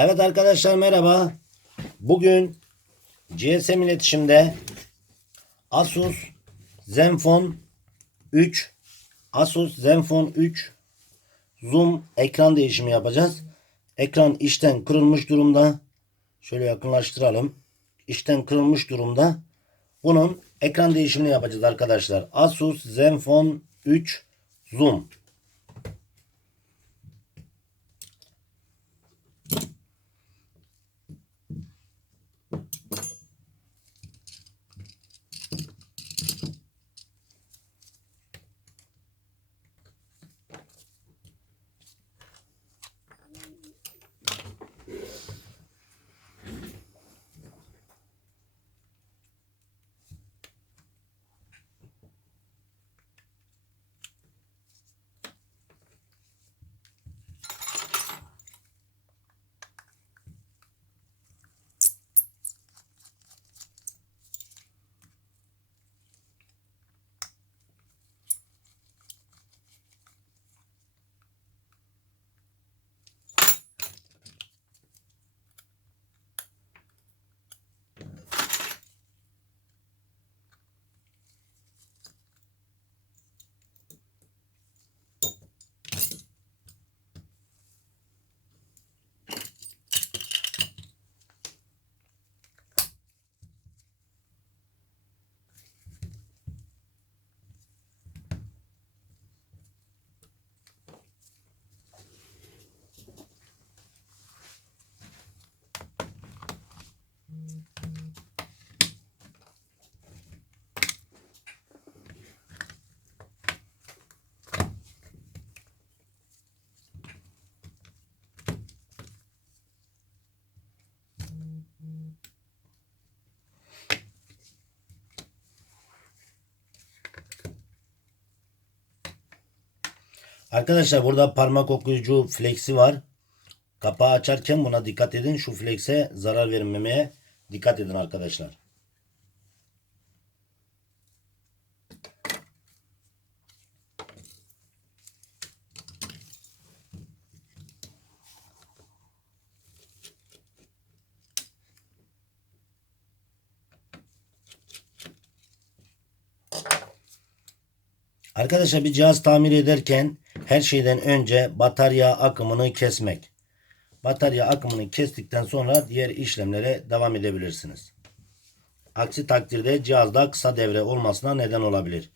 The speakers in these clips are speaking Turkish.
Evet arkadaşlar, merhaba. Bugün GSM iletişimde Asus Zenfone 3 Zoom ekran değişimi yapacağız. Ekran işten kırılmış durumda. Şöyle yakınlaştıralım. İşten kırılmış durumda. Bunun ekran değişimini yapacağız arkadaşlar. Asus Zenfone 3 Zoom. Arkadaşlar, burada parmak okuyucu flexi var. Kapağı açarken buna dikkat edin. Şu flex'e zarar vermemeye dikkat edin arkadaşlar. Arkadaşlar, bir cihaz tamir ederken her şeyden önce batarya akımını kesmek. Batarya akımını kestikten sonra diğer işlemlere devam edebilirsiniz. Aksi takdirde cihazda kısa devre olmasına neden olabilir.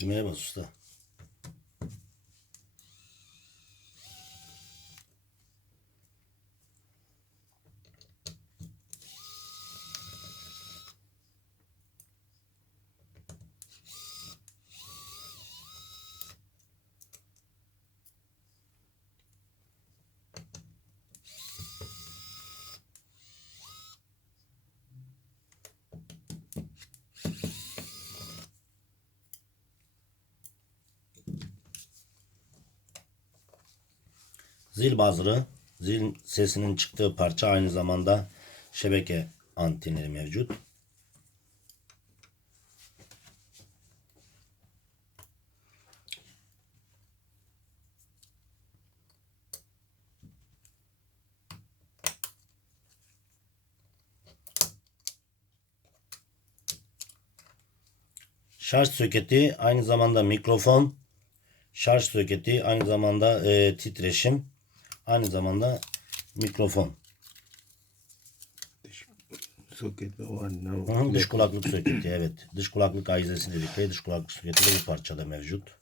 Düğmeye bas usta. Zil buzzer'ı, zil sesinin çıktığı parça, aynı zamanda şebeke antenleri mevcut. Şarj soketi, aynı zamanda mikrofon, şarj soketi, aynı zamanda titreşim, aynı zamanda mikrofon. Soket var. Dış kulaklık soketi, evet. Dış kulaklık ayizesi dedikleri dış kulaklık soketi de bu parçada mevcut.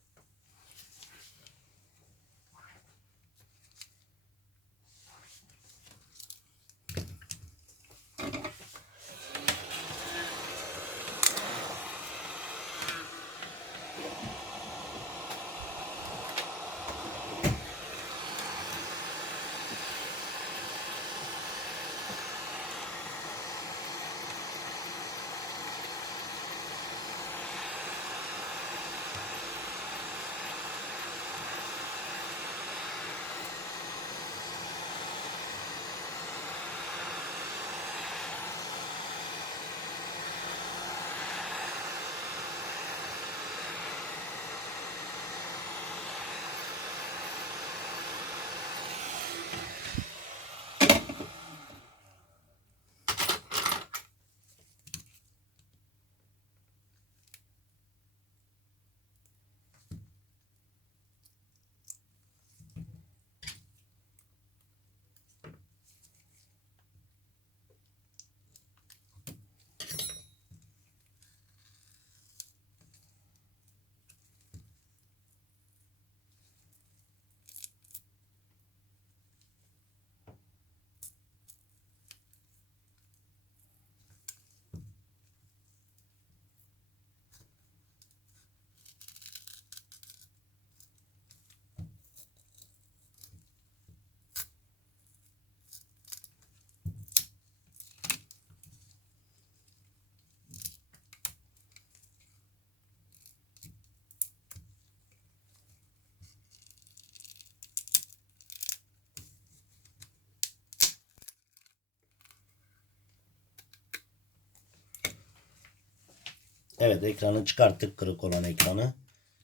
Evet, ekranı çıkarttık, kırık olan ekranı.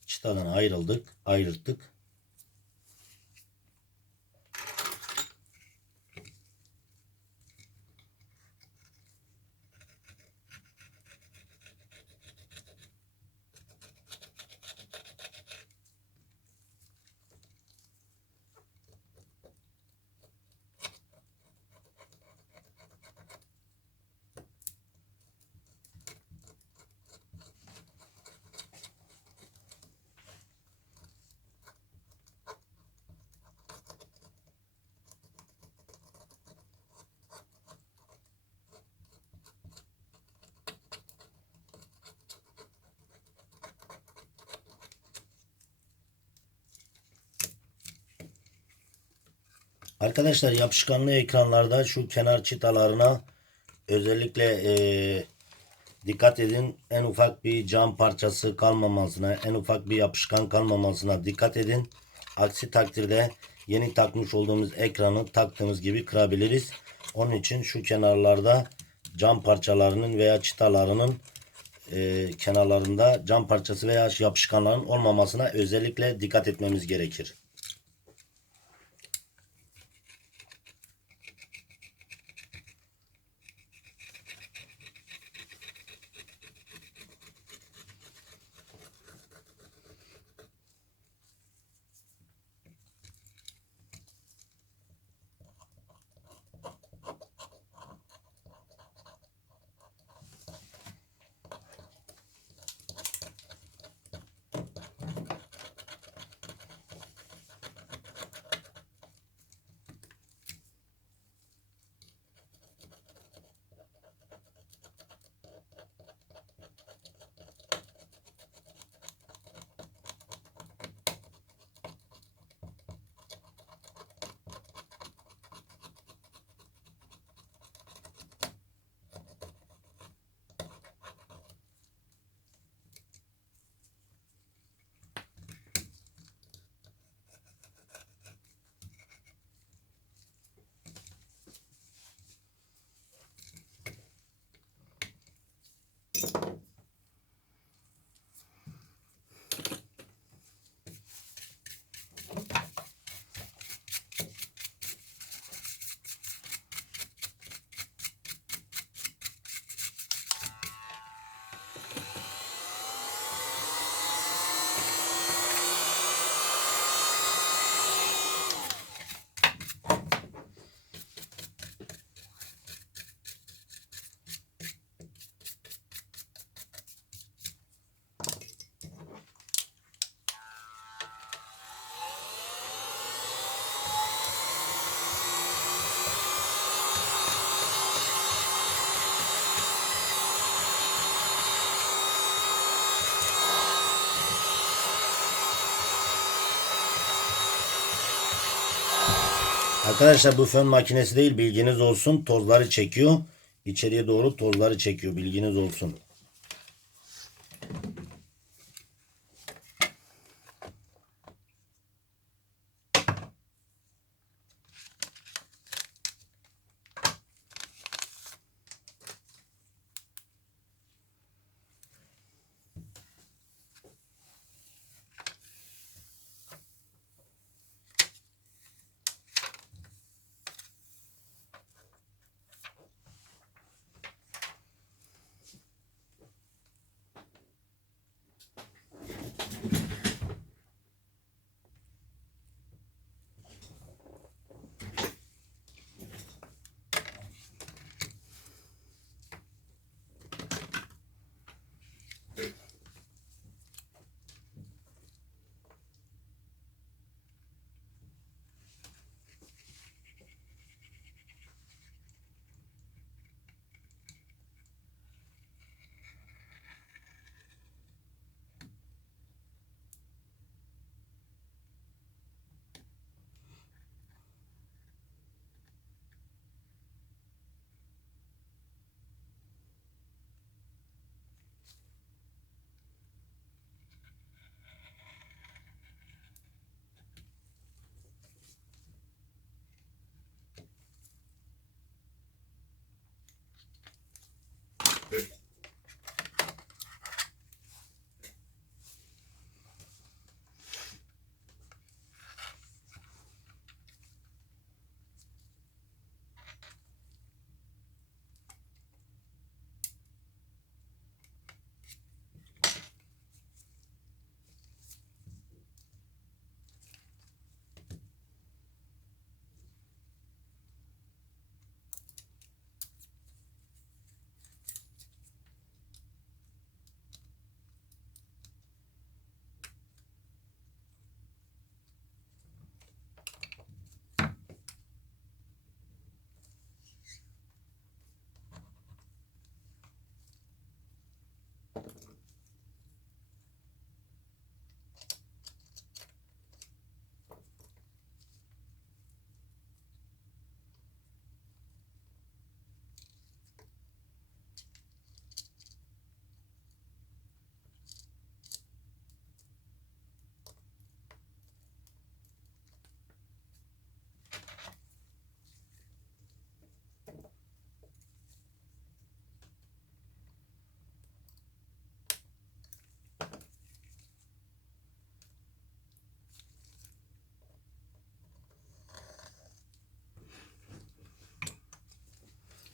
Çıtadan ayırttık. Arkadaşlar, yapışkanlı ekranlarda şu kenar çıtalarına özellikle dikkat edin. En ufak bir cam parçası kalmamasına, en ufak bir yapışkan kalmamasına dikkat edin. Aksi takdirde yeni takmış olduğumuz ekranı taktığımız gibi kırabiliriz. Onun için şu kenarlarda cam parçalarının veya çıtalarının kenarlarında cam parçası veya yapışkanların olmamasına özellikle dikkat etmemiz gerekir. Arkadaşlar, bu fön makinesi değil, bilginiz olsun, tozları çekiyor. İçeriye doğru tozları çekiyor, bilginiz olsun.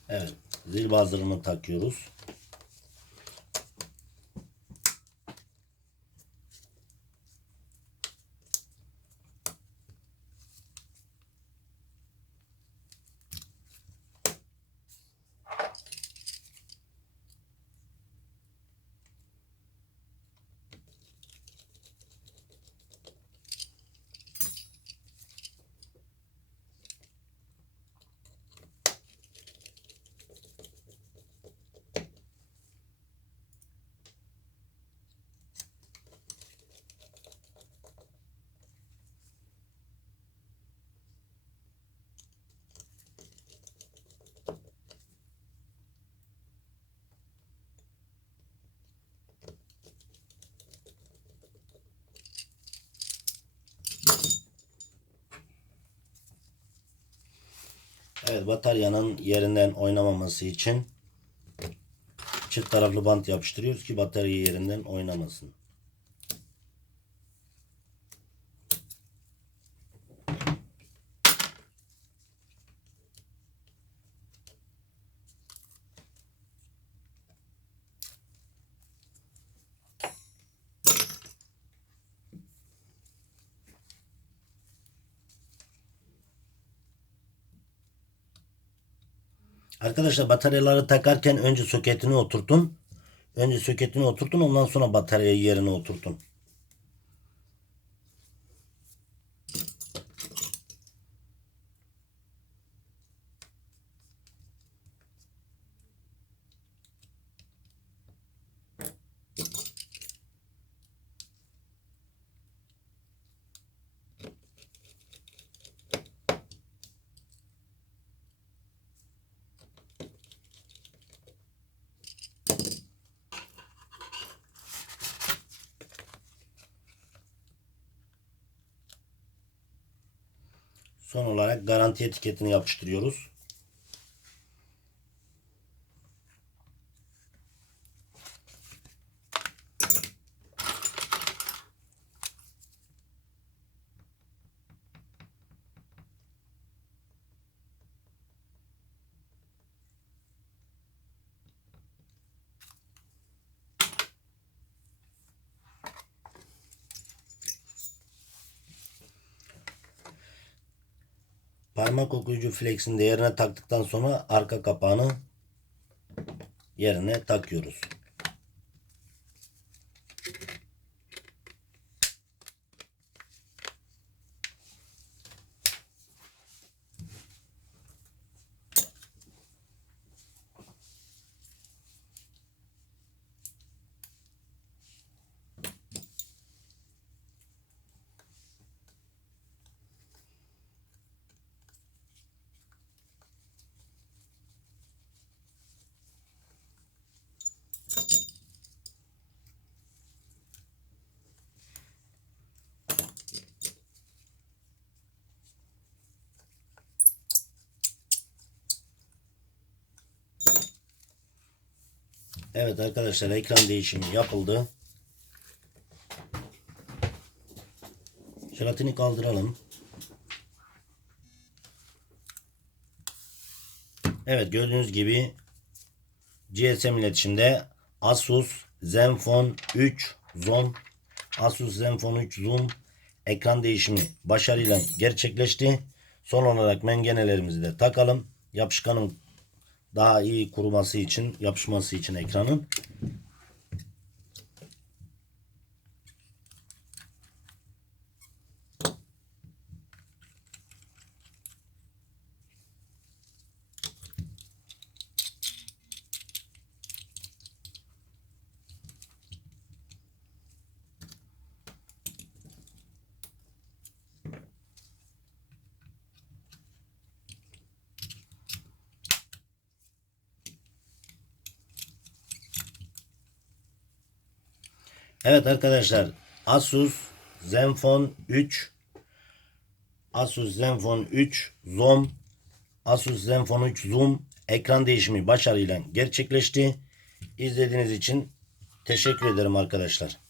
Evet, zil buzzer'ını takıyoruz. Evet, bataryanın yerinden oynamaması için çift taraflı bant yapıştırıyoruz ki batarya yerinden oynamasın. Arkadaşlar, bataryaları takarken önce soketini oturtun. Ondan sonra bataryayı yerine oturtun. Son olarak garanti etiketini yapıştırıyoruz. Parmak okuyucu flex'in de yerine taktıktan sonra arka kapağını yerine takıyoruz. Evet arkadaşlar, ekran değişimi yapıldı. Jelatini kaldıralım. Evet, gördüğünüz gibi GSM iletişimde Asus Zenfone 3 Zoom ekran değişimi başarıyla gerçekleşti. Son olarak mengenelerimizi de takalım. Yapışkanın daha iyi kuruması için, yapışması için ekranın. Evet arkadaşlar, Asus Zenfone 3 Zoom Asus Zenfone 3 Zoom ekran değişimi başarıyla gerçekleşti. İzlediğiniz için teşekkür ederim arkadaşlar.